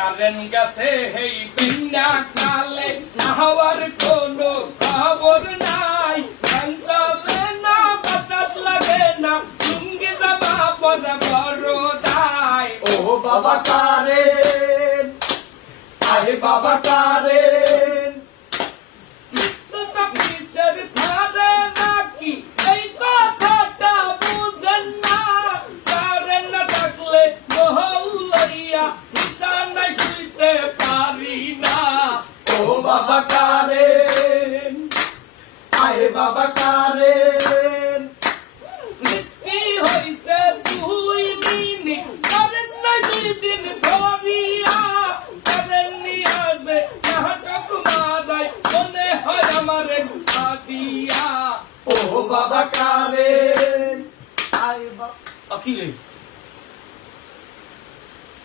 current গেছে হেই বিনা কালে হাওয়ার কোনো খবর নাই চলে না বাতাস লাগে না লুঙ্গি জামা পরা বড় দায় ও বাবা কারেন আরে বাবা কারেন তো কিসের ছাড়ে নাকি এই কথাটা বুঝেন না কারেন্ট না থাকলে মহৌলইয়া বিছানায় শুইতে পারি না ও বাবা কারেন আরে বাবা কারেন বৃষ্টি হইছে 2 মিনিট কারেন্ট নাই 2 দিন ধরিয়া কারেন্ট নিয়ে আসে নাটক মারাই মনে হয় আমার সাদিয়া ও বাবা কারেন আরে বাবা আখিরে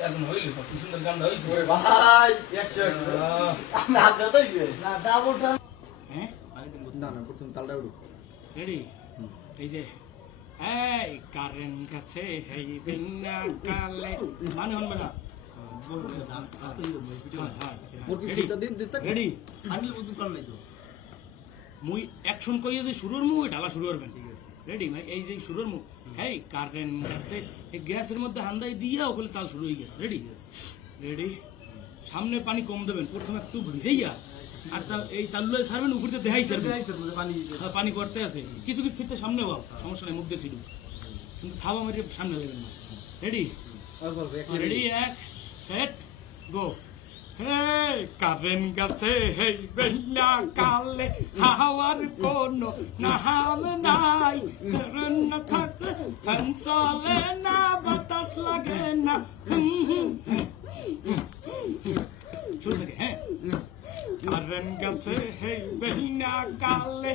এখন হইল কত সুন্দর গান হইছে ওরে ভাই 100 না দাদা না দাবুটা হ্যাঁ না না প্রথম তালটা উড়ো রেডি এই যে এই কারেন্ট কাছে হেই বিনা কালে মানে হনবে না রেডি আনিল দোকান নাই তো মুই অ্যাকশন কইয়ে যে শুরুর মু ঢালা শুরু করবেন রেডি ভাই এই যে শুরুর মু এই কারেন্ট কাছে এই গ্যাসের মধ্যে হান্দাই দিয়া ওখানে তাল শুরু হয়ে গেছে রেডি রেডি সামনে পানি কম দেবেন প্রথমে একটু ভিজাইয়া আর এই তালুয়ে ছাড়বেন উপরে দেখাই ছাড়বেন পানি করতে আছে কিছু কিছু সিটটা সামনে বাও সমস্যা নেই মুখ দিয়ে সিটু কিন্তু থাবা মেরে সামনে লাগবেন না রেডি রেডি এক সেট গো হে কারেন্ট গেছে হে বেলা কালে হাওয়ার কোনো নাম নাই কারেন্ট না থাকলে ফ্যান চলে না বাতাস লাগে না শুরু থেকে হ্যাঁ কারেন্ট গেছে হে বেলা কালে